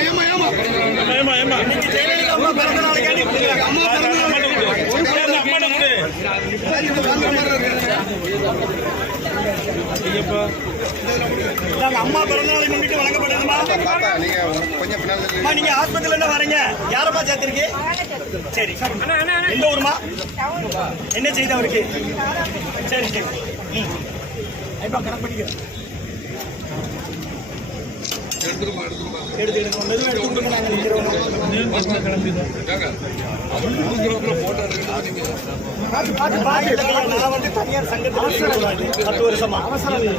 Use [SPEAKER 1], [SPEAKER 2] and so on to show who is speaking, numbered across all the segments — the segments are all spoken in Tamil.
[SPEAKER 1] ஏமா ஏமா.
[SPEAKER 2] ஏமா ஏமா அம்மா
[SPEAKER 1] அம்மா
[SPEAKER 2] அம்மா முன்னிட்டு வழங்கப்படுதுமா
[SPEAKER 1] நீங்க
[SPEAKER 2] வரீங்க? யாரம்மா சேர்த்திருக்கு? சரி. எந்த ஊருமா என்ன செய்த அவருக்கு? சரி சரி. ம். கணக்கு பண்ணிக்கிறேன் எடுத்து எடுத்து எடுத்து நாங்கள் நிற்கிறோம் நான் வந்து தனியார் சங்கத்தில் பத்து வருஷமா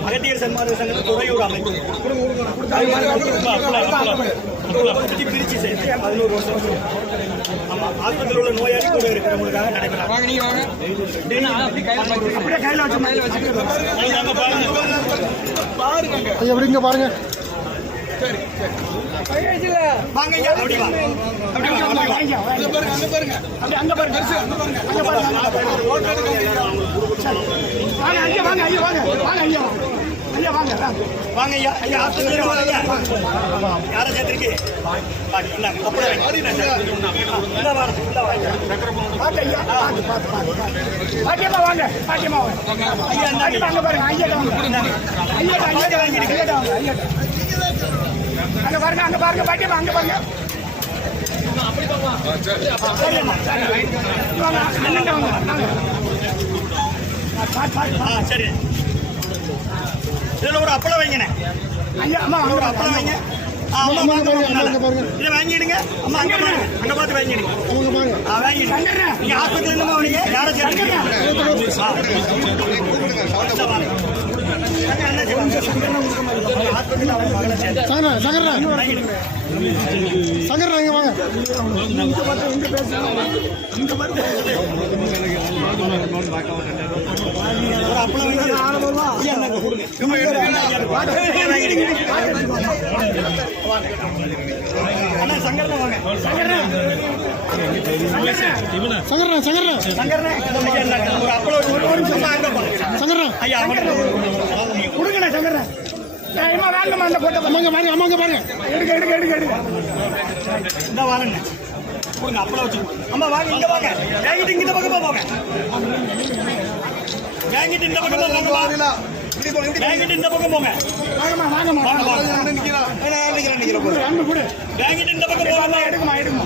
[SPEAKER 2] அகத்தியர் சங்கத்தில் துறையூர் அமைப்பு பிரிச்சு பதினோரு வருஷம் ஆமா ஆஸ்பத்திரியில் உள்ள நோயாளி கூட இருக்கிறவங்களுக்காக நடைபெறாங்க அப்படியே பாருங்க.
[SPEAKER 3] எப்படிங்க பாருங்க
[SPEAKER 2] வாங்க ஐயா. அப்படி வா. அப்படி வா. அப்படி வா
[SPEAKER 1] அங்க பாருங்க அங்க பாருங்க.
[SPEAKER 3] அப்படி அங்க பாருங்க.
[SPEAKER 1] அங்க பாருங்க.
[SPEAKER 3] அங்க பாருங்க. வாங்க ஐயா வாங்க ஐயா வாங்க. வாங்க ஐயா. வாங்க ஐயா வாங்க வாங்க.
[SPEAKER 2] வாங்க ஐயா. ஐயா ஆஸ்பத்திரியில் வாங்க யாரை சேர்த்திருக்கு? பாடி இந்தாங்க அப்படி இந்த வாரம் இந்த வாரம்
[SPEAKER 3] பாத்து ஐயா. பாத்து பாத்து பாத்து பாட்டியம்மா வாங்க. பாட்டியம்மா வாங்க.
[SPEAKER 2] ஐயா
[SPEAKER 3] அங்க பாருங்க. ஐயா வாங்க. ஐயா ஐயா வாங்க. ஐயா வாங்க ஐயா அங்க பாருங்க அங்க பாருங்க பாட்டியம்மா அங்க பாருங்க
[SPEAKER 2] சரி
[SPEAKER 3] வாங்க
[SPEAKER 2] ஆ சரி ஒரு அப்பளம் வைங்கண்ணே
[SPEAKER 3] ஐயா அம்மா
[SPEAKER 2] ஒரு அப்பளம் வைங்க ஆ, அம்மா இதை வாங்கிடுங்க அம்மா அங்க பாருங்க. அங்க பார்த்து வாங்கிடுங்க வாங்கிடுங்க நீங்க ஆஸ்பத்திரியில இருந்து வரீங்க யாரை சேர்த்துங்க
[SPEAKER 3] சங்கரா சங்கரா
[SPEAKER 2] வாங்கிடுங்க.
[SPEAKER 3] சங்கரா இங்க வாங்க. சங்கரா சங்கரா
[SPEAKER 2] ஐயா,
[SPEAKER 3] அம்மா வாங்கம்மா அந்த போட்டோ அம்மாங்க பாருங்க அம்மாங்க பாருங்க எடுக்க எடுக்க எடுக்க எடுக்க
[SPEAKER 2] இந்த வாங்க கொடுங்க அப்பளம் வச்சு அம்மா வாங்க இங்க வாங்க வாங்கிட்டு இந்த பக்கமா போங்க வாங்கிட்டு இந்த பக்கமா போங்க இந்த பக்கம் போங்க
[SPEAKER 3] வாங்கம்மா வாங்கம்மா
[SPEAKER 2] வாங்க. வாங்க
[SPEAKER 1] போங்க நிக்கிறா
[SPEAKER 2] நான் நிக்கிறேன் நிக்கிறேன் போங்க.
[SPEAKER 3] அன்பு கொடு
[SPEAKER 2] வாங்கிட்டு இந்த பக்கம் போங்க
[SPEAKER 3] எடுக்குமா எடுக்குமா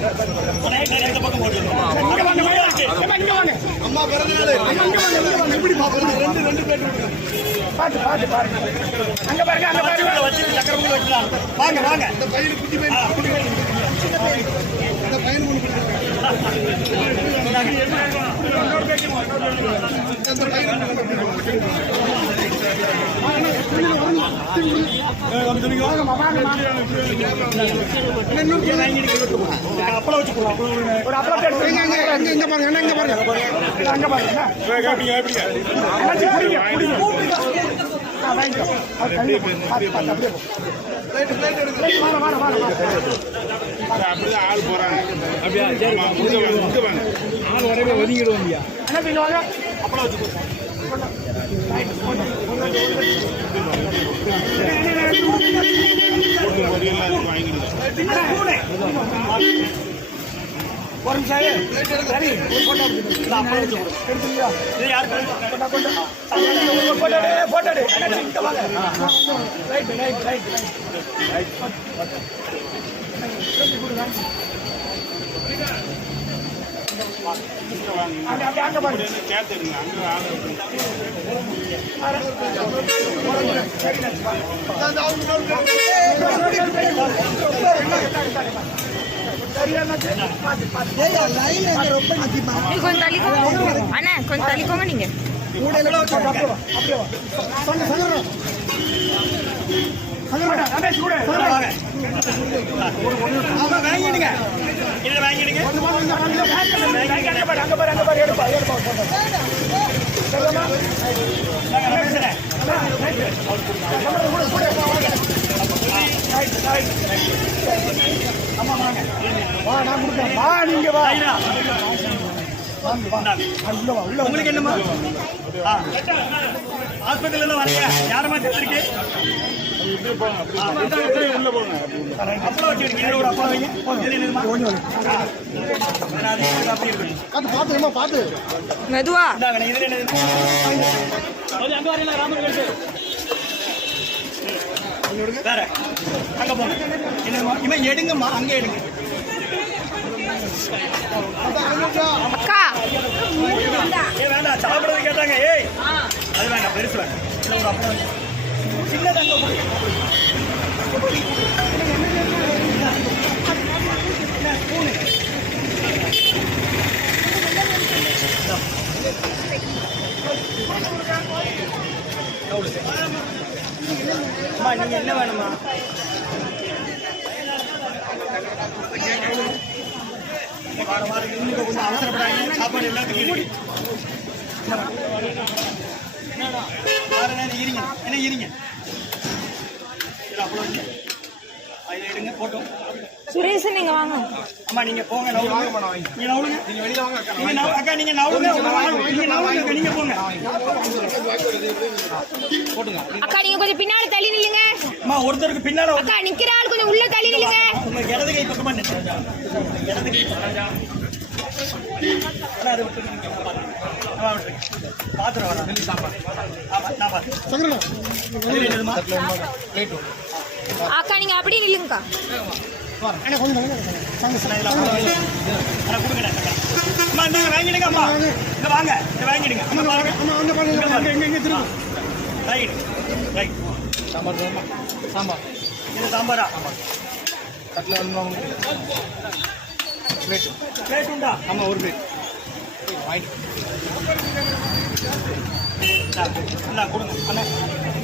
[SPEAKER 2] இந்த பக்கம் போட்டு
[SPEAKER 3] இங்க வாங்க இங்க வாங்க. ஏம்மா, இங்க வாங்க.
[SPEAKER 1] அம்மா பிறந்த நாள்.
[SPEAKER 3] அம்மா, இங்க வாங்க இங்க வாங்க. இப்படி
[SPEAKER 1] பாப்பா? ரெண்டு ரெண்டு பிளேட்
[SPEAKER 3] பாத்து பாத்து பாருங்க அங்க பாருங்க அங்க பாருங்க.
[SPEAKER 2] வச்சு சக்கரை வாங்க வாங்க.
[SPEAKER 1] இந்த பையனுக்கு குட்டி பையன்.
[SPEAKER 2] ஆ, குடி வாங்க.
[SPEAKER 1] இந்த பையனுக்கு ஒண்ணு
[SPEAKER 2] அப்பளம் வச்சு கொடுங்க
[SPEAKER 3] ஒரு
[SPEAKER 1] இங்க, இங்க, இங்க பாருங்க. இங்க பாருங்க.
[SPEAKER 3] அங்க பாருங்க.
[SPEAKER 4] அப்படிதான் ஆள் போறாங்க அப்படியா சரி ஆள் வரவே
[SPEAKER 2] அப்பளம் ஒரு நிமிஷம். சரி, கொடுங்க.
[SPEAKER 3] எடுத்துக்கியா?
[SPEAKER 2] இது
[SPEAKER 3] வாங்க. அங்க பாருங்க.
[SPEAKER 4] சேர்த்துருங்க அங்க
[SPEAKER 5] கொஞ்சம் தள்ளிக்கோங்க அண்ணா கொஞ்சம் தள்ளிக்கோங்க நீங்க
[SPEAKER 2] வாங்கிடுங்க வாங்கிடுங்க
[SPEAKER 3] அங்க பாரு, அங்க பாரு, எடுப்பா, எடுப்பா.
[SPEAKER 2] வாங்க
[SPEAKER 3] வா நான் கொடுப்பேன் வா வா உள்ள வா உள்ள
[SPEAKER 2] உங்களுக்கு என்னம்மா ஆ வரீங்க யாரம்மா
[SPEAKER 4] உள்ள
[SPEAKER 2] வைங்க
[SPEAKER 1] பார்த்து பார்த்து
[SPEAKER 5] மெதுவா.
[SPEAKER 2] இந்தாங்கண்ணே, வேற. அங்க போங்க. என்னம்மா இவன் எடுங்கம்மா அங்க எடுங்க.
[SPEAKER 5] அக்கா.
[SPEAKER 2] ஏய் வேண்டாம் சாப்பிடுறது கேட்டாங்க. ஏய். அது வேண்டாம் பெருசு வேண்டாம். இதுல ஒரு அப்பளம் வைங்க. சின்னது அங்க போடுங்க. என்ன, ஸ்பூனு? அம்மா நீங்க என்ன வேணுமா? கொஞ்சம் அவசரப்படாதீங்க சாப்பாடு எல்லாத்துக்கும் என்ன இருங்க என்ன இருங்க அப்புறம் எடுங்க போட்டோம்
[SPEAKER 5] சுரேஷ் நீங்க வாங்க
[SPEAKER 2] அம்மா நீங்க போங்க நவுலுங்க நீங்க நவுலுங்க நீங்க வெளியில வாங்க நீங்க நவு- அக்கா நீங்க நவுலுங்க வாங்க. நீங்க நவுலுங்க அக்கா, நீங்க போங்க
[SPEAKER 5] அக்கா நீங்க கொஞ்சம் பின்னாடி தள்ளி நில்லுங்க
[SPEAKER 2] அம்மா ஒருத்தருக்கு பின்னால
[SPEAKER 5] அக்கா நிக்கிற ஆள் கொஞ்சம் உள்ள தள்ளி நில்லுங்க
[SPEAKER 2] உங்க இடது கை பக்கமா நின்று இடது கை பக்கம். அண்ணா, அதை விட்டுருங்க. அம்மா, விட்டுருங்க. பாத்திரம் வேணாம். ஆமா, நான் பாத்து.
[SPEAKER 1] சங்கரண்ணா
[SPEAKER 2] இதுல என்னதும்மா?
[SPEAKER 5] அக்கா நீங்க அப்படியே நில்லுங்கக்கா
[SPEAKER 1] அண்ணா கொஞ்சம் வாங்க. சங்க
[SPEAKER 2] அம்மா, வாங்கிடுங்க, அம்மா. இங்க வாங்க, இந்த வாங்கிடுங்க. அம்மா, வாங்க.
[SPEAKER 1] அம்மா அந்த பாருங்க அங்க எங்க எங்க திரும்ப
[SPEAKER 2] ரைட், ரைட்.
[SPEAKER 4] சாம்பார்
[SPEAKER 2] இது சாம்பாரா
[SPEAKER 4] கட்டில் வந்து பிளேட்
[SPEAKER 2] பிளேட் உண்டா
[SPEAKER 4] ஆமாம் ஒரு பிளேட் வாங்கி
[SPEAKER 2] கொடுங்க அண்ணா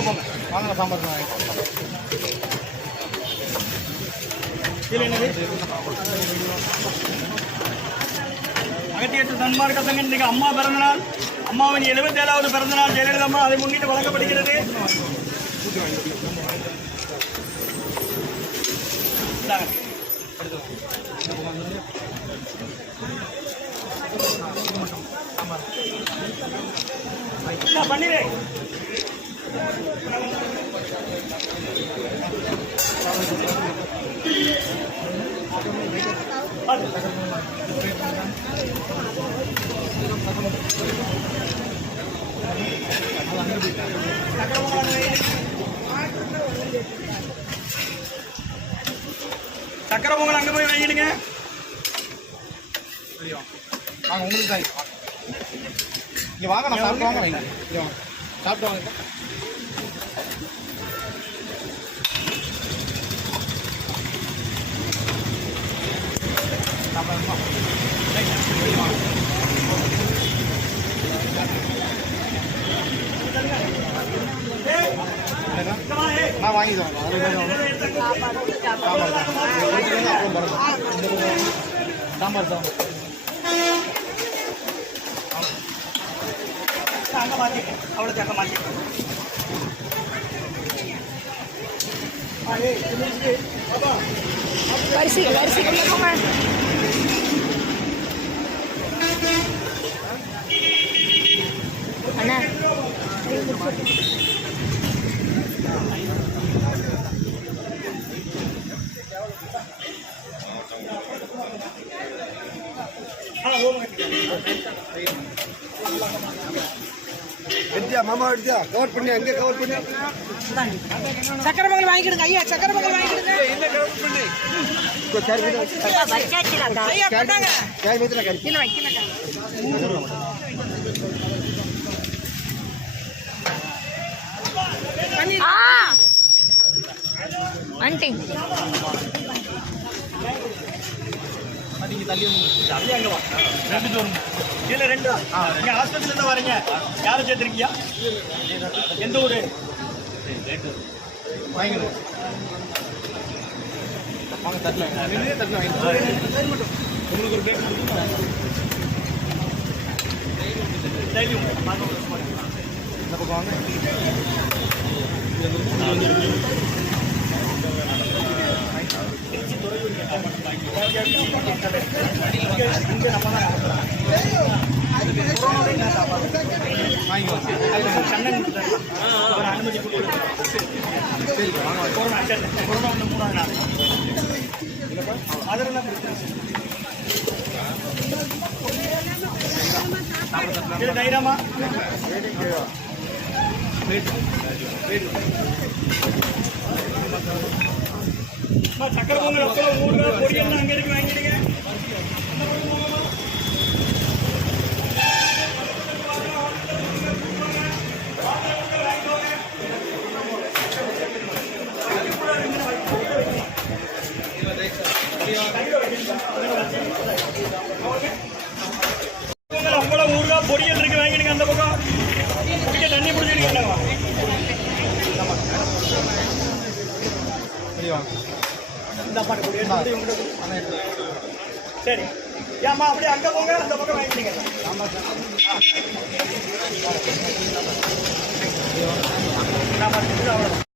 [SPEAKER 2] இந்தாங்க. போங்க.
[SPEAKER 4] வாங்க சாம்பார்
[SPEAKER 2] அகத்தியத்து சன்மார்க்க சங்கம் இன்னைக்கு அம்மா பிறந்த நாள் அம்மாவின் எழுபத்தி ஏழாவது பிறந்த நாள் ஜெயலலிதா அம்மா அதை முன்னிட்டு வழங்கப்படுகிறது. இந்தாங்க. சக்கரை பொங்கல் அங்க போய் வாங்கிடுங்க.
[SPEAKER 4] வாங்க உங்களுக்கு தான் வாங்க. இங்கே வாங்க நான் சாப்பிட்டு வாங்க. வாங்க. சாப்பிட்டு வாங்க
[SPEAKER 2] இங்க வா, ஏய்.
[SPEAKER 4] நான் வாங்கி தரேன் அதில் தான் சாம்பார் தான் அப்புறம் பரவாயில்ல இந்த பக்கம் சாம்பார் தான்
[SPEAKER 2] அங்க மாத்திக்க அவ்வளவு அங்க மாத்திக்க
[SPEAKER 5] வரிசை வரிசைக்குள்ள போங்க அண்ணா
[SPEAKER 1] எடுத்தியா மாமா எடுத்தியா கவர் பண்ணி அங்கே கவர் பண்ணி
[SPEAKER 6] சக்கரை பொங்கல் வாங்கிடுங்க ஐயா சக்கரை பொங்கல் வாங்கிடுங்க
[SPEAKER 1] இப்போ கேரி மீட்டர்
[SPEAKER 6] ஐயா கொண்டாங்க
[SPEAKER 1] கேரி மீட்டர் கேரி
[SPEAKER 5] கீழே வைக்கலக்கா ஆ வந்துட்டேன்
[SPEAKER 2] அப்படியே அங்க வா ரெண்டு தூரம் இல்ல ரெண்டு நீங்க ஆஸ்பத்திரியில இருந்து வரீங்க யாரும் சேர்த்துருக்கியா எந்த ஊரு தைரியம் இங்க நம்ம தான் கண்ணன் ஒரு அனுமதி கொடுக்கணும் கொரோனா சரி, கொரோனா வந்து மூணாவது நாள் அதில் பிரச்சனை இது தைரியமா சக்கரை பொங்கல் அப்பளம் ஊறுகாய் பொரியல் அங்க இருக்கு வாங்கிடுங்க இந்த எடுத்து சரி. ஏம்மா அப்படியே அங்க போங்க அந்த பக்கம் வாங்கிட்டீங்க ஆமாம் சார். அவ்வளோ